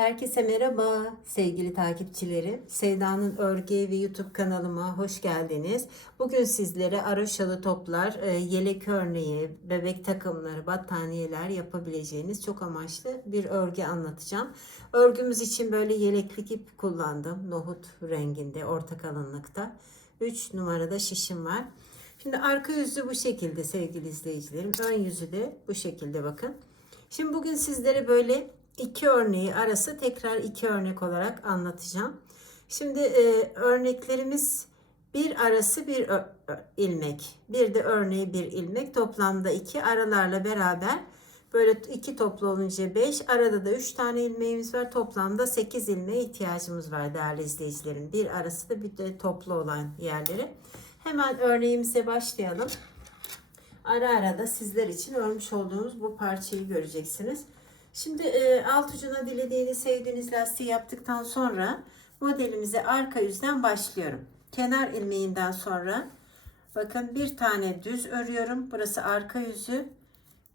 Herkese merhaba sevgili takipçilerim. Sevda'nın Örgü ve YouTube kanalıma hoş geldiniz. Bugün sizlere aroşalı toplar, e, yelek örneği, bebek takımları, battaniyeler yapabileceğiniz çok amaçlı bir örgü anlatacağım. Örgümüz için böyle yeleklik ip kullandım. Nohut renginde, orta kalınlıkta. 3 numarada şişim var. Şimdi arka yüzü bu şekilde sevgili izleyicilerim. Ön yüzü de bu şekilde bakın. Şimdi bugün sizlere böyle iki örneği arası tekrar iki örnek olarak anlatacağım. Şimdi e, örneklerimiz bir arası bir ilmek, bir de örneği bir ilmek. Toplamda iki aralarla beraber böyle iki toplu olunca beş, arada da üç tane ilmeğimiz var. Toplamda sekiz ilmeğe ihtiyacımız var değerli izleyicilerim. Bir arası da bir de toplu olan yerleri. Hemen örneğimize başlayalım. Ara ara da sizler için örmüş olduğumuz bu parçayı göreceksiniz. Şimdi e, alt ucuna dilediğiniz, sevdiğiniz lastiği yaptıktan sonra modelimize arka yüzden başlıyorum. Kenar ilmeğinden sonra bakın bir tane düz örüyorum. Burası arka yüzü.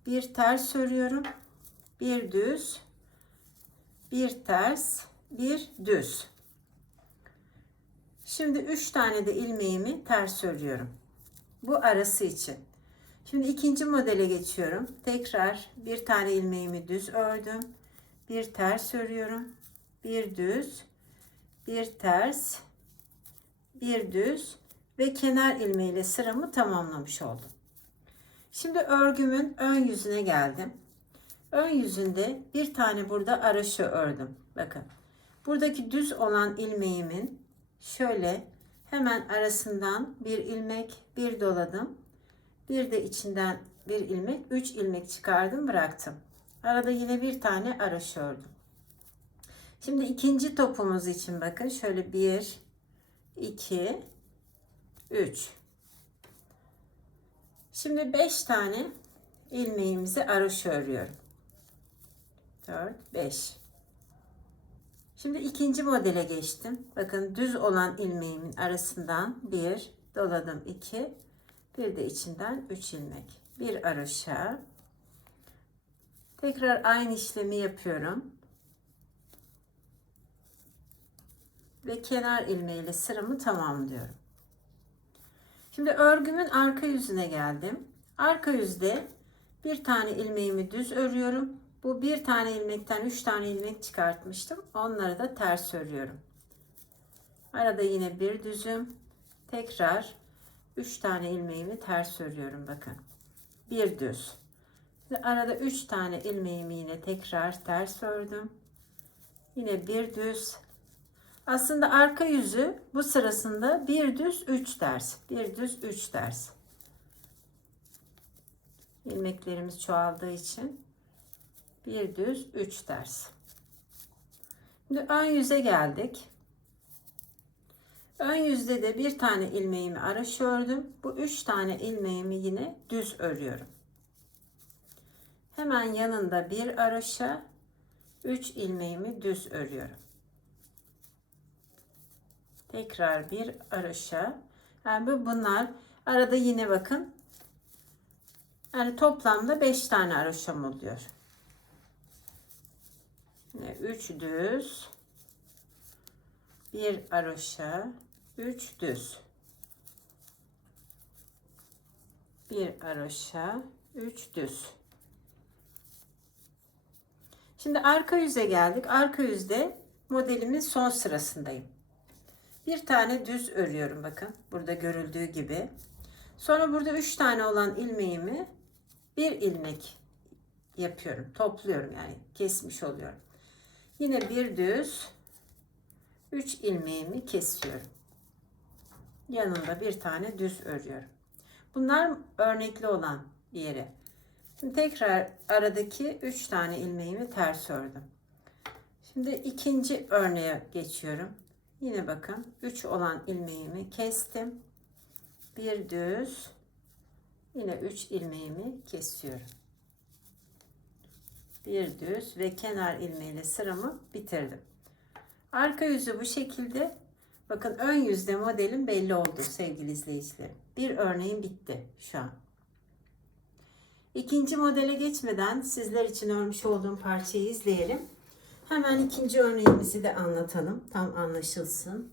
Bir ters örüyorum. Bir düz. Bir ters. Bir düz. Şimdi 3 tane de ilmeğimi ters örüyorum. Bu arası için. Şimdi ikinci modele geçiyorum. Tekrar bir tane ilmeğimi düz ördüm. Bir ters örüyorum. Bir düz, bir ters, bir düz ve kenar ilmeğiyle sıramı tamamlamış oldum. Şimdi örgümün ön yüzüne geldim. Ön yüzünde bir tane burada araşı ördüm. Bakın. Buradaki düz olan ilmeğimin şöyle hemen arasından bir ilmek bir doladım. Bir de içinden bir ilmek, üç ilmek çıkardım, bıraktım. Arada yine bir tane araş ördüm. Şimdi ikinci topumuz için bakın şöyle bir, iki, üç. Şimdi beş tane ilmeğimizi araş örüyorum. Dört, beş. Şimdi ikinci modele geçtim. Bakın düz olan ilmeğimin arasından bir doladım iki bir de içinden 3 ilmek. Bir araşa. Tekrar aynı işlemi yapıyorum. Ve kenar ilmeğiyle sıramı tamamlıyorum. Şimdi örgümün arka yüzüne geldim. Arka yüzde bir tane ilmeğimi düz örüyorum. Bu bir tane ilmekten üç tane ilmek çıkartmıştım. Onları da ters örüyorum. Arada yine bir düzüm. Tekrar 3 tane ilmeğimi ters örüyorum bakın. Bir düz. Ve arada 3 tane ilmeğimi yine tekrar ters ördüm. Yine bir düz. Aslında arka yüzü bu sırasında bir düz 3 ters. Bir düz 3 ters. İlmeklerimiz çoğaldığı için bir düz 3 ters. Şimdi ön yüze geldik. Ön yüzde de bir tane ilmeğimi araş ördüm. Bu üç tane ilmeğimi yine düz örüyorum. Hemen yanında bir araşa üç ilmeğimi düz örüyorum. Tekrar bir araşa. Yani bu bunlar arada yine bakın. Yani toplamda beş tane araşam oluyor. Yine üç düz bir aroşa, 3 düz. Bir aroşa, 3 düz. Şimdi arka yüze geldik. Arka yüzde modelimin son sırasındayım. Bir tane düz örüyorum bakın. Burada görüldüğü gibi. Sonra burada 3 tane olan ilmeğimi bir ilmek yapıyorum. Topluyorum yani kesmiş oluyorum. Yine bir düz 3 ilmeğimi kesiyorum. Yanında bir tane düz örüyorum. Bunlar örnekli olan yere. Şimdi tekrar aradaki 3 tane ilmeğimi ters ördüm. Şimdi ikinci örneğe geçiyorum. Yine bakın 3 olan ilmeğimi kestim. Bir düz yine 3 ilmeğimi kesiyorum. Bir düz ve kenar ilmeğiyle sıramı bitirdim. Arka yüzü bu şekilde. Bakın ön yüzde modelim belli oldu sevgili izleyicilerim. Bir örneğim bitti şu an. İkinci modele geçmeden sizler için örmüş olduğum parçayı izleyelim. Hemen ikinci örneğimizi de anlatalım. Tam anlaşılsın.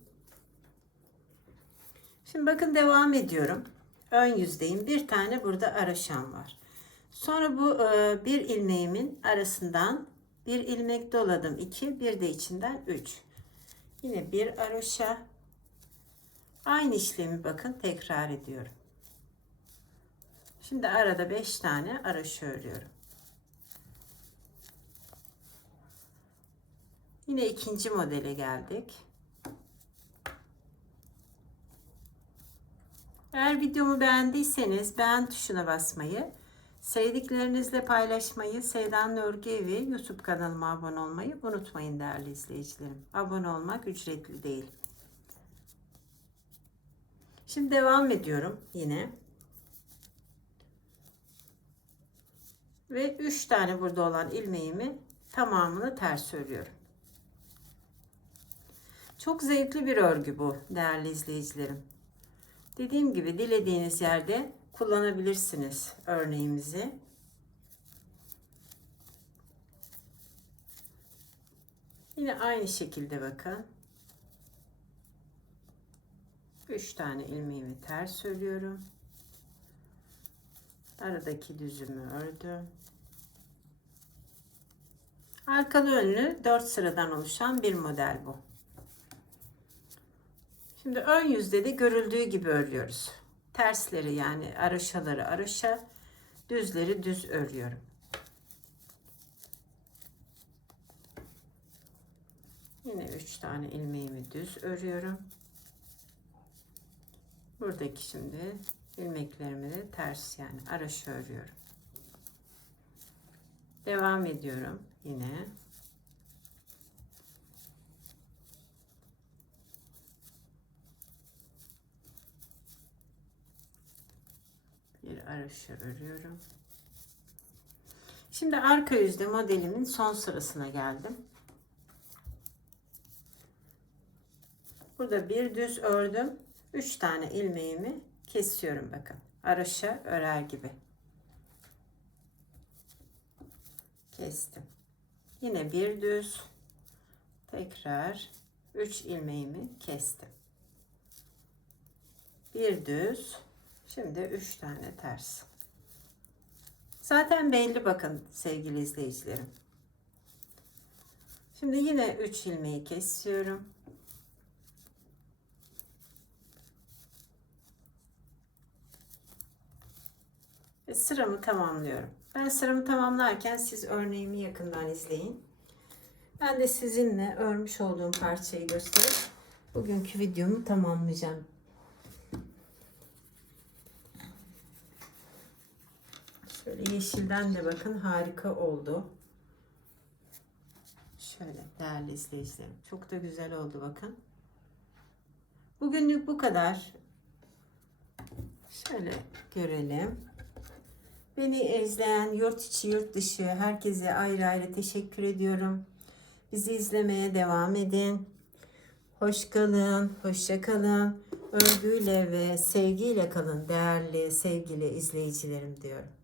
Şimdi bakın devam ediyorum. Ön yüzdeyim. Bir tane burada araşan var. Sonra bu e, bir ilmeğimin arasından bir ilmek doladım. 2, bir de içinden 3. Yine bir aroşa. Aynı işlemi bakın tekrar ediyorum. Şimdi arada 5 tane araşa örüyorum. Yine ikinci modele geldik. Eğer videomu beğendiyseniz beğen tuşuna basmayı, sevdiklerinizle paylaşmayı, Sevda'nın Örgü Evi YouTube kanalıma abone olmayı unutmayın değerli izleyicilerim. Abone olmak ücretli değil. Şimdi devam ediyorum yine. Ve 3 tane burada olan ilmeğimi tamamını ters örüyorum. Çok zevkli bir örgü bu değerli izleyicilerim. Dediğim gibi dilediğiniz yerde kullanabilirsiniz örneğimizi. Yine aynı şekilde bakın. 3 tane ilmeğimi ters örüyorum. Aradaki düzümü ördüm. Arkalı önlü 4 sıradan oluşan bir model bu. Şimdi ön yüzde de görüldüğü gibi örüyoruz. Tersleri yani araşaları araşa, düzleri düz örüyorum. Yine 3 tane ilmeğimi düz örüyorum. Buradaki şimdi ilmeklerimi de ters yani araşa örüyorum. Devam ediyorum yine. Araşı örüyorum. Şimdi arka yüzde modelimin son sırasına geldim. Burada bir düz ördüm. 3 tane ilmeğimi kesiyorum bakın. Araşa örer gibi. Kestim. Yine bir düz tekrar 3 ilmeğimi kestim. Bir düz Şimdi 3 tane ters. Zaten belli bakın sevgili izleyicilerim. Şimdi yine 3 ilmeği kesiyorum. Ve sıramı tamamlıyorum. Ben sıramı tamamlarken siz örneğimi yakından izleyin. Ben de sizinle örmüş olduğum parçayı gösterip bugünkü videomu tamamlayacağım. Şöyle yeşilden de bakın harika oldu. Şöyle değerli izleyicilerim. Çok da güzel oldu bakın. Bugünlük bu kadar. Şöyle görelim. Beni izleyen yurt içi yurt dışı herkese ayrı ayrı teşekkür ediyorum. Bizi izlemeye devam edin. Hoş kalın, hoşça kalın. Örgüyle ve sevgiyle kalın değerli sevgili izleyicilerim diyorum.